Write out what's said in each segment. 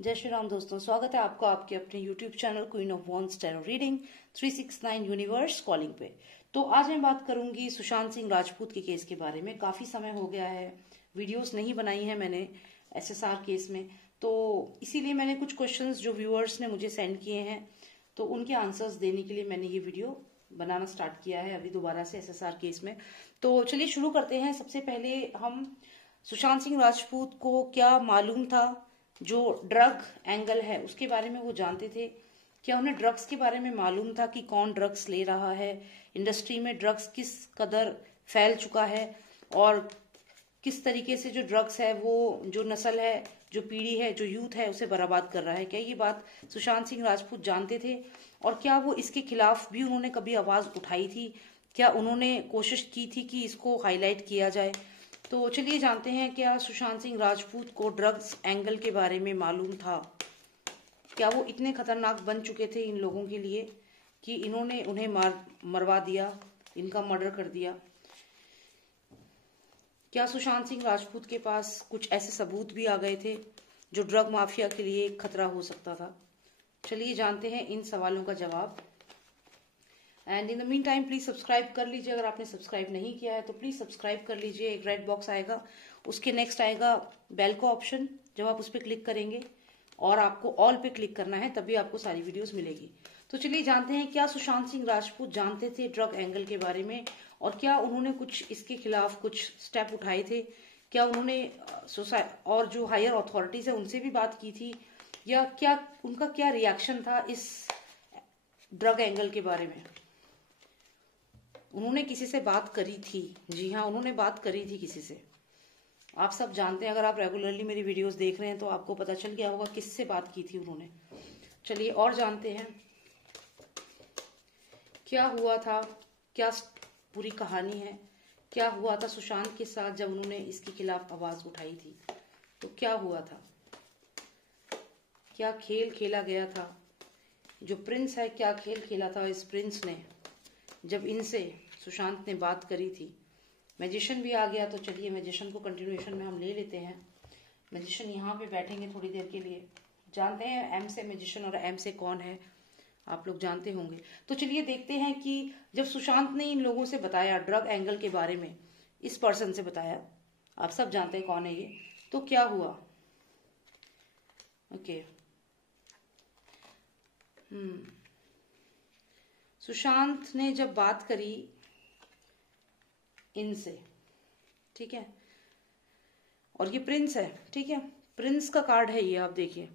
जय श्री राम दोस्तों, स्वागत है आपको आपके अपने YouTube channel queen of wands tarot reading 369 universe calling पे। तो आज मैं बात करूंगी सुशांत सिंह राजपूत के केस के बारे में। काफी समय हो गया है, वीडियोस नहीं बनाई है मैंने SSR केस में, तो इसीलिए मैंने कुछ क्वेश्चंस जो व्यूअर्स ने मुझे सेंड किए हैं तो उनके आंसर्स देने के लिए मैंने ये वीडियो बनाना स्टार्ट किया है अभी दोबारा से SSR केस में। तो चलिए शुरू करते हैं। सबसे पहले हम सुशांत सिंह राजपूत को क्या मालूम था, जो ड्रग एंगल है उसके बारे में वो जानते थे क्या, उन्हें ड्रग्स के बारे में मालूम था कि कौन ड्रग्स ले रहा है, इंडस्ट्री में ड्रग्स किस कदर फैल चुका है और किस तरीके से जो ड्रग्स है वो जो नस्ल है, जो पीढ़ी है, जो यूथ है उसे बर्बाद कर रहा है। क्या ये बात सुशांत सिंह राजपूत जानते थे और क्या वो इसके खिलाफ भी उन्होंने कभी आवाज उठाई थी, क्या उन्होंने कोशिश की थी कि इसको हाईलाइट किया जाए। तो चलिए जानते हैं क्या सुशांत सिंह राजपूत को ड्रग्स एंगल के बारे में मालूम था, क्या वो इतने खतरनाक बन चुके थे इन लोगों के लिए कि इन्होंने उन्हें मरवा दिया, इनका मर्डर कर दिया। क्या सुशांत सिंह राजपूत के पास कुछ ऐसे सबूत भी आ गए थे जो ड्रग माफिया के लिए एक खतरा हो सकता था। चलिए जानते हैं इन सवालों का जवाब। And in the mean time please subscribe कर लीजिए, अगर आपने सब्सक्राइब नहीं किया है तो प्लीज सब्सक्राइब कर लीजिए। एक रेड बॉक्स आएगा, उसके नेक्स्ट आएगा बेल का ऑप्शन, जब आप उस पर क्लिक करेंगे और आपको ऑल पे क्लिक करना है तभी आपको सारी वीडियोस मिलेगी। तो चलिए जानते हैं क्या सुशांत सिंह राजपूत जानते थे ड्रग एंगल के बारे में और क्या उन्होंने कुछ इसके खिलाफ कुछ स्टेप उठाए थे, क्या उन्होंने और जो हायर अथॉरिटीज है उनसे भी बात की थी, या क्या उनका क्या रिएक्शन था इस ड्रग एंगल के बारे में। उन्होंने किसी से बात करी थी, जी हाँ उन्होंने बात करी थी किसी से। आप सब जानते हैं, अगर आप रेगुलरली मेरी वीडियोस देख रहे हैं तो आपको पता चल गया होगा किससे बात की थी उन्होंने। चलिए और जानते हैं क्या हुआ था, क्या पूरी कहानी है, क्या हुआ था सुशांत के साथ जब उन्होंने इसके खिलाफ आवाज उठाई थी। तो क्या हुआ था, क्या खेल खेला गया था, जो प्रिंस है क्या खेल खेला था इस प्रिंस ने जब इनसे सुशांत ने बात करी थी। मैजिशियन भी आ गया, तो चलिए मैजिशियन को कंटिन्यूएशन में हम ले लेते हैं। मैजिशियन यहाँ पे बैठेंगे थोड़ी देर के लिए। जानते हैं एम से मैजिशियन और एम से कौन है, आप लोग जानते होंगे। तो चलिए देखते हैं कि जब सुशांत ने इन लोगों से बताया ड्रग एंगल के बारे में, इस पर्सन से बताया, आप सब जानते हैं कौन है ये, तो क्या हुआ। ओके सुशांत ने जब बात करी इनसे, ठीक है, और ये प्रिंस है, ठीक है, प्रिंस का कार्ड है ये, आप देखिए।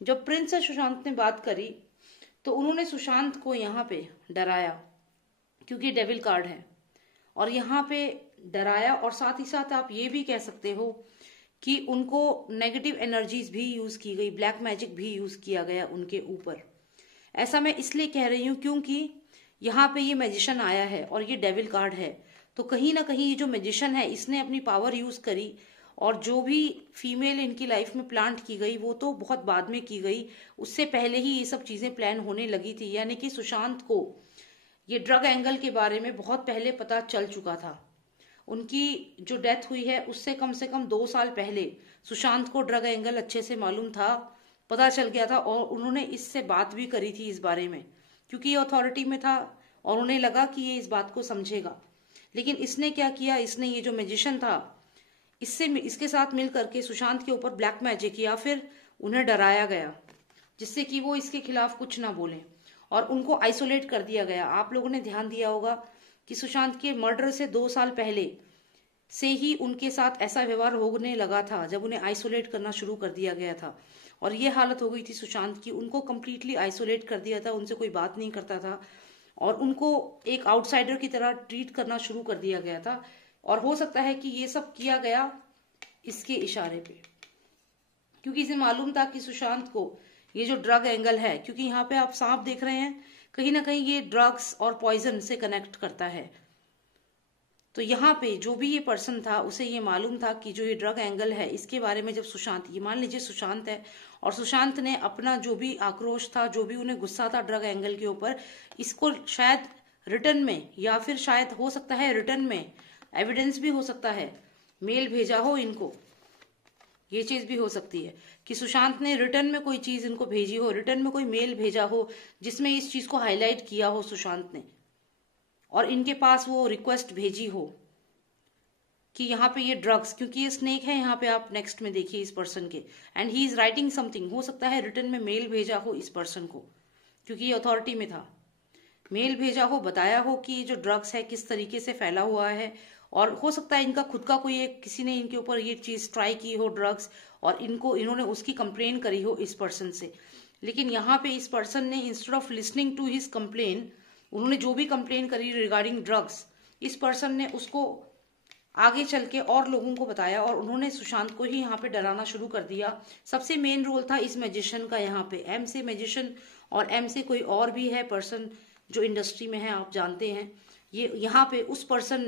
जब प्रिंस से सुशांत ने बात करी तो उन्होंने सुशांत को यहाँ पे डराया, क्योंकि डेविल कार्ड है, और यहाँ पे डराया, और साथ ही साथ आप ये भी कह सकते हो कि उनको नेगेटिव एनर्जीज भी यूज की गई, ब्लैक मैजिक भी यूज किया गया उनके ऊपर। ऐसा मैं इसलिए कह रही हूँ क्योंकि यहाँ पे ये मैजिशियन आया है और ये डेविल कार्ड है, तो कहीं ना कहीं ये जो मैजिशियन है इसने अपनी पावर यूज करी, और जो भी फीमेल इनकी लाइफ में प्लांट की गई वो तो बहुत बाद में की गई, उससे पहले ही ये सब चीजें प्लान होने लगी थी। यानी कि सुशांत को ये ड्रग एंगल के बारे में बहुत पहले पता चल चुका था। उनकी जो डेथ हुई है उससे कम से कम 2 साल पहले सुशांत को ड्रग एंगल अच्छे से मालूम था, पता चल गया था, और उन्होंने इससे बात भी करी थी इस बारे में, क्योंकि ये अथॉरिटी में था और उन्हें लगा कि ये इस बात को समझेगा। लेकिन इसने क्या किया, इसने ये जो मैजिशियन था इसके साथ मिल करके सुशांत के ऊपर ब्लैक मैजिक, या फिर उन्हें डराया गया जिससे कि वो इसके खिलाफ कुछ ना बोले, और उनको आइसोलेट कर दिया गया। आप लोगों ने ध्यान दिया होगा कि सुशांत के मर्डर से 2 साल पहले से ही उनके साथ ऐसा व्यवहार होने लगा था, जब उन्हें आइसोलेट करना शुरू कर दिया गया था, और ये हालत हो गई थी सुशांत की, उनको कंप्लीटली आइसोलेट कर दिया था, उनसे कोई बात नहीं करता था और उनको एक आउटसाइडर की तरह ट्रीट करना शुरू कर दिया गया था। और हो सकता है कि ये सब किया गया इसके इशारे पे, क्योंकि इसे मालूम था कि सुशांत को ये जो ड्रग एंगल है, क्योंकि यहाँ पे आप सांप देख रहे हैं, कहीं ना कहीं ये ड्रग्स और पॉइजन से कनेक्ट करता है। तो यहाँ पे जो भी ये पर्सन था उसे ये मालूम था कि जो ये ड्रग एंगल है इसके बारे में, जब सुशांत, ये मान लीजिए सुशांत है और सुशांत ने अपना जो भी आक्रोश था, जो भी उन्हें गुस्सा था ड्रग एंगल के ऊपर, इसको शायद रिटर्न में, या फिर शायद हो सकता है रिटर्न में एविडेंस भी हो सकता है, मेल भेजा हो इनको ये चीज भी हो सकती है कि सुशांत ने रिटर्न में कोई चीज इनको भेजी हो, रिटर्न में कोई मेल भेजा हो जिसमें इस चीज को हाईलाइट किया हो सुशांत ने, और इनके पास वो रिक्वेस्ट भेजी हो कि यहाँ पे ये ड्रग्स, क्योंकि ये स्नेक है यहाँ पे, आप नेक्स्ट में देखिए इस पर्सन के, and he is writing something, हो सकता है रिटर्न में मेल भेजा हो इस पर्सन को, क्योंकि ये अथॉरिटी में था, मेल भेजा हो, बताया हो कि जो ड्रग्स है किस तरीके से फैला हुआ है, और हो सकता है इनका खुद का कोई एक किसी ने इनके ऊपर ये चीज ट्राई की हो ड्रग्स, और इन्होंने उसकी कंप्लेन करी हो इस पर्सन से। लेकिन यहाँ पे इस पर्सन ने instead of listening to his complain, उन्होंने जो भी कंप्लेन करी रिगार्डिंग ड्रग्स, इस पर्सन ने उसको आगे चल के और लोगों को बताया, और उन्होंने सुशांत को ही यहाँ पे डराना शुरू कर दिया। सबसे मेन रोल था इस मैजिशियन का यहाँ पे, एम से मैजिशियन, और एम से कोई और भी है पर्सन जो इंडस्ट्री में है, आप जानते हैं। ये यहाँ पे उस पर्सन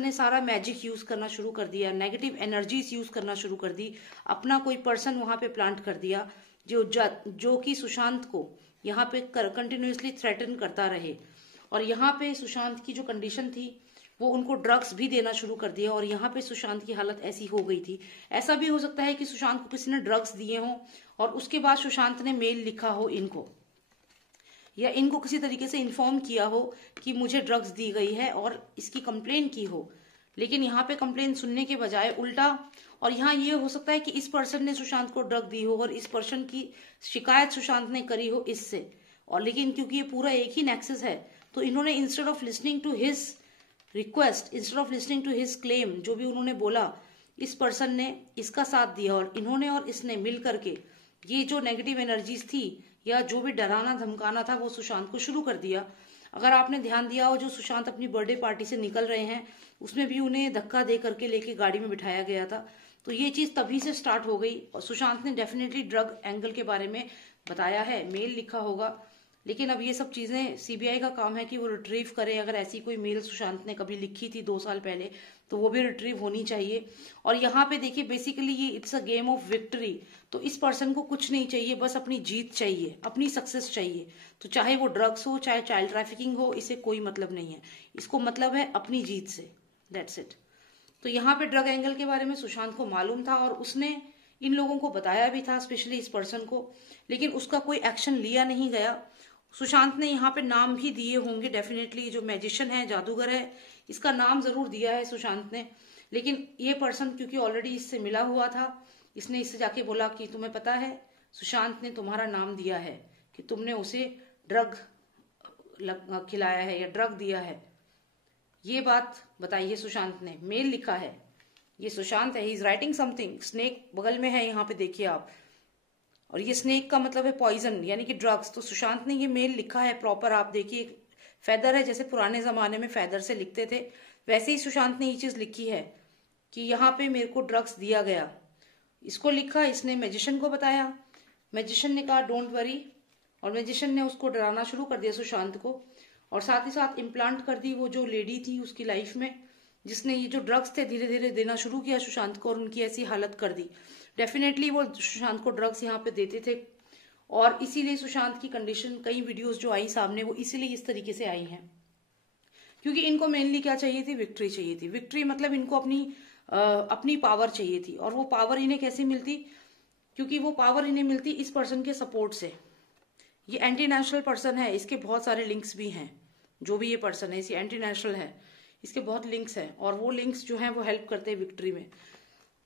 ने सारा मैजिक यूज करना शुरू कर दिया, नेगेटिव एनर्जीज यूज करना शुरू कर दी, अपना कोई पर्सन वहां पे प्लांट कर दिया जो कि सुशांत को यहाँ पे कंटिन्यूसली थ्रेटन करता रहे। और यहाँ पे सुशांत की जो कंडीशन थी वो उनको ड्रग्स भी देना शुरू कर दिया, और यहाँ पे सुशांत की हालत ऐसी हो गई थी। ऐसा भी हो सकता है कि सुशांत को किसी ने ड्रग्स दिए हों और उसके बाद सुशांत ने मेल लिखा हो इनको, या इनको किसी तरीके से इन्फॉर्म किया हो कि मुझे ड्रग्स दी गई है और इसकी कंप्लेन की हो, लेकिन यहाँ पे कंप्लेन सुनने के बजाय उल्टा, और यहाँ ये हो सकता है कि इस पर्सन ने सुशांत को ड्रग दी हो और इस पर्सन की शिकायत सुशांत ने करी हो इससे, और लेकिन क्योंकि ये पूरा एक ही नेक्सस है, तो इन्होंने instead of listening to his request, instead of listening to his claim, जो भी उन्होंने बोला, इस पर्सन ने इसका साथ दिया, और इन्होंने और इसने मिल करके ये जो नेगेटिव एनर्जीज थी या जो भी डराना धमकाना था वो सुशांत को शुरू कर दिया। अगर आपने ध्यान दिया हो, जो सुशांत अपनी बर्थडे पार्टी से निकल रहे हैं उसमें भी उन्हें धक्का दे करके लेके गाड़ी में बिठाया गया था, तो ये चीज तभी से स्टार्ट हो गई। और सुशांत ने डेफिनेटली ड्रग एंगल के बारे में बताया है, मेल लिखा होगा, लेकिन अब ये सब चीजें सीबीआई का काम है कि वो रिट्रीव करे। अगर ऐसी कोई मेल सुशांत ने कभी लिखी थी 2 साल पहले तो वो भी रिट्रीव होनी चाहिए। और यहाँ पे देखिए बेसिकली ये it's a game of victory, तो इस पर्सन को कुछ नहीं चाहिए, बस अपनी जीत चाहिए, अपनी सक्सेस चाहिए। तो चाहे वो ड्रग्स हो, चाहे चाइल्ड ट्रैफिकिंग हो, इसे कोई मतलब नहीं है, इसको मतलब है अपनी जीत से, दैट्स इट। तो यहाँ पे ड्रग एंगल के बारे में सुशांत को मालूम था और उसने इन लोगों को बताया भी था, स्पेशली इस पर्सन को, लेकिन उसका कोई एक्शन लिया नहीं गया। सुशांत ने यहाँ पे नाम भी दिए होंगे डेफिनेटली, जो मैजिशियन है, जादूगर है, इसका नाम जरूर दिया है सुशांत ने, लेकिन ये पर्सन क्योंकि ऑलरेडी इससे मिला हुआ था, इसने इससे जाके बोला कि तुम्हें पता है सुशांत ने तुम्हारा नाम दिया है कि तुमने उसे ड्रग खिलाया है या ड्रग दिया है, ये बात बताइए सुशांत ने, मेल लिखा है, ये सुशांत है, he is writing something, snake बगल में है यहाँ पे देखिए आप, और ये स्नेक का मतलब है पॉइजन यानी कि ड्रग्स। तो सुशांत ने ये मेल लिखा है प्रॉपर, आप देखिए फेदर है, जैसे पुराने जमाने में फेदर से लिखते थे वैसे ही सुशांत ने ये चीज लिखी है कि यहाँ पे मेरे को ड्रग्स दिया गया, इसको लिखा, इसने मैजिशियन को बताया, मैजिशियन ने कहा डोंट वरी, और मैजिशियन ने उसको डराना शुरू कर दिया सुशांत को, और साथ ही साथ इम्प्लांट कर दी वो जो लेडी थी उसकी लाइफ में, जिसने ये जो ड्रग्स थे धीरे धीरे देना शुरू किया सुशांत को और उनकी ऐसी हालत कर दी। डेफिनेटली वो सुशांत को ड्रग्स यहाँ पे देते थे, और इसीलिए सुशांत की कंडीशन, कई वीडियोस जो आई सामने वो इसीलिए इस तरीके से आई हैं, क्योंकि इनको मेनली क्या चाहिए थी, विक्ट्री चाहिए थी। विक्ट्री मतलब इनको अपनी पावर चाहिए थी, और वो पावर इन्हें कैसे मिलती, क्योंकि वो पावर इन्हें मिलती इस पर्सन के सपोर्ट से। ये एंटी नेशनल पर्सन है, इसके बहुत सारे लिंक्स भी हैं, जो भी ये पर्सन है इसे एंटी नेशनल है, इसके बहुत लिंक्स हैं, और वो लिंक्स जो हैं वो हेल्प करते हैं विक्ट्री में।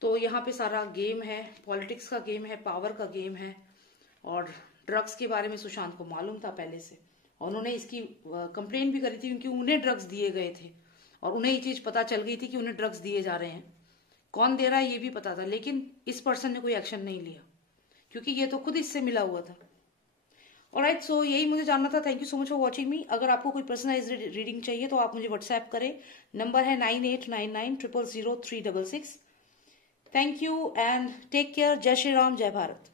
तो यहाँ पे सारा गेम है, पॉलिटिक्स का गेम है, पावर का गेम है, और ड्रग्स के बारे में सुशांत को मालूम था पहले से, और उन्होंने इसकी कंप्लेन भी करी थी क्योंकि उन्हें ड्रग्स दिए गए थे, और उन्हें ये चीज पता चल गई थी कि उन्हें ड्रग्स दिए जा रहे हैं, कौन दे रहा है ये भी पता था, लेकिन इस पर्सन ने कोई एक्शन नहीं लिया क्योंकि ये तो खुद इससे मिला हुआ था। ऑलराइट, सो यही मुझे जानना था। Thank you so much for watching मी। अगर आपको कोई पर्सनलाइज्ड रीडिंग चाहिए तो आप मुझे व्हाट्सएप करें, नंबर है 9899000366। Thank you and take care. जय श्री राम, जय भारत।